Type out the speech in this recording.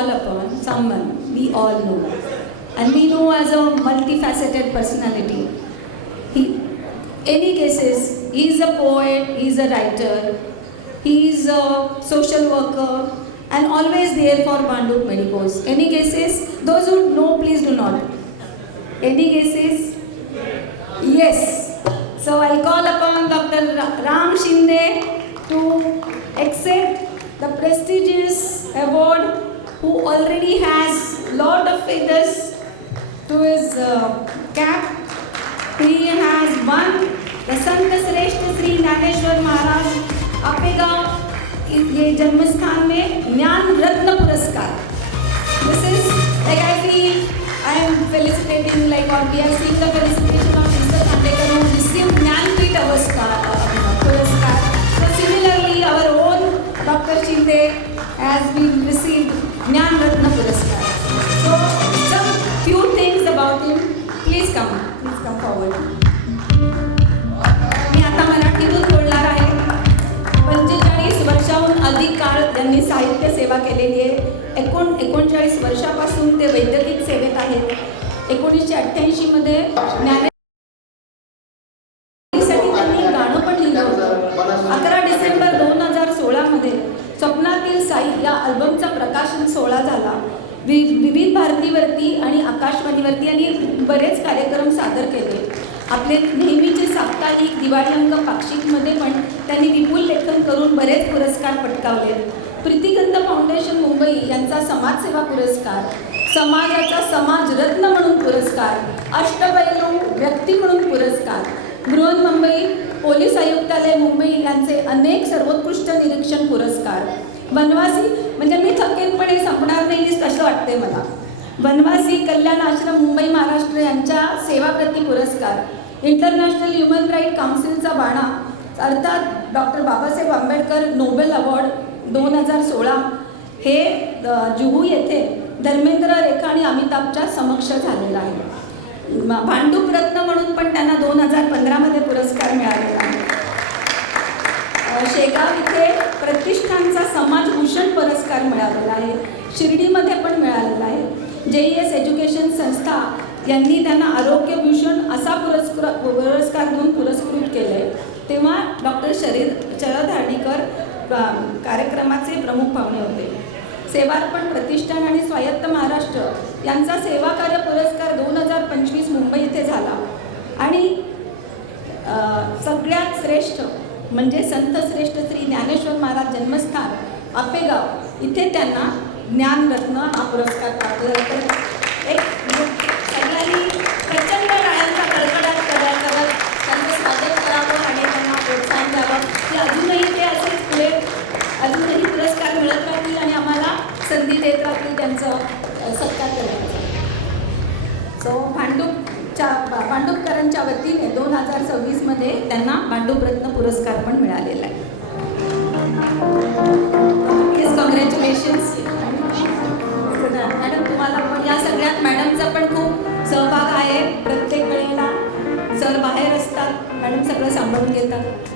call upon someone we all know, and we know as a multifaceted personality. Any cases, he is a poet, he is a writer, he is a social worker, and always there for Bhandup Medicos. Any cases? Those who know, please do not. Any cases? Yes. So I'll call upon Dr. Ram Shinde to accept the prestigious award, who already has lot of feathers to his cap. He has won the Sant Shrestha Sri Jnaneshwar Maharaj Apegaon ये जन्मस्थान में ज्ञान रत्न पुरस्कार. This is like I feel I am felicitating, like, or we are seeing the felicitation of Mr. Khandekar who received Jnanpith Puraskar. So similarly, our own Dr. Shinde has been received Jnan Ratna Puraskar. So some few things about him. Please come forward. मी आता मराठीतून बोलणार आहे. 45 वर्षाहून अधिक काळ त्यांनी साहित्य सेवा केलेली आहे. 39 वर्षापासून ते वैद्यकीय सेवेत आहेत. 1988 मध्ये ज्ञानेश्वरीसाठी त्यांनी गाणं पण लिहिलं होतं. 11 डिसेंबर 2016 मध्ये स्वप्नातील साई या अल्बमचा प्रकाशन सोहळा झाला. विविध भारतीवरती आणि आकाशवाणीवरती आणि बरेच कार्यक्रम सादर केले. आपले नेहमीचे साप्ताहिक, दिवाळी अंक, पाक्षिकमध्ये पण त्यांनी विपुल लेखन करून बरेच पुरस्कार पटकावले. प्रीतिगंध फाउंडेशन मुंबई यांचा समाजसेवा पुरस्कार, समाजाचा समाजरत्न म्हणून पुरस्कार, अष्टपैलू व्यक्ती म्हणून पुरस्कार, बृहन्मुंबई पोलीस आयुक्तालय मुंबई यांचे अनेक सर्वोत्कृष्ट निरीक्षण पुरस्कार, वनवासी म्हणजे मी थकेन पण हे संपणार नाही असं वाटते मला. वनवासी कल्याण आश्रम मुंबई महाराष्ट्र यांच्या सेवाप्रती पुरस्कार, इंटरनॅशनल ह्युमन राईट काउन्सिलचा बाणा अर्थात doctor Babasaheb Ambedkar Nobel award 2016 हे जुहू येथे धर्मेंद्र, रेखा आणि अमिताभच्या समक्ष झालेला आहे. भांडूप रत्न म्हणून पण त्यांना 2015 मध्ये पुरस्कार मिळालेला आहे. शेगाव इथे प्रतिष्ठानचा समाजभूषण पुरस्कार मिळालेला आहे. शिर्डीमध्ये पण मिळालेला आहे. JES एज्युकेशन संस्था यांनी त्यांना आरोग्यभूषण असा पुरस्कार देऊन पुरस्कृत केले. तेव्हा डॉक्टर शरद हार्डीकर कार्यक्रमाचे प्रमुख पाहुणे होते. सेवार्पण प्रतिष्ठान आणि स्वायत्त महाराष्ट्र यांचा सेवाकार्य पुरस्कार 2025 मुंबई येथे झाला. आणि सगळ्यात श्रेष्ठ म्हणजे संत श्रेष्ठ श्री ज्ञानेश्वर महाराज जन्मस्थान आपेगाव इथे त्यांना ज्ञानरत्न हा पुरस्कार प्राप्त झाला. एक सगळ्यांनी प्रचंड टाळ्यांचा कडकडाट करत त्यांचं स्वागत करावं आणि त्यांना प्रोत्साहन द्यावं की अजूनही ते असेच पुढे अजूनही पुरस्कार मिळत राहतील आणि आम्हाला संधी देत राहतील त्यांचं सत्कार करण्याचा. सो भांडूपकरांच्या वतीने 2026 मध्ये त्यांना भांडूप रत्न पुरस्कार पण मिळालेला आहे. Please congratulations madam. तुम्हाला पण या सगळ्यात मॅडमचा पण खूप सहभाग आहे. प्रत्येक वेळेला सर बाहेर असतात, मॅडम सगळं सांभाळून घेतात.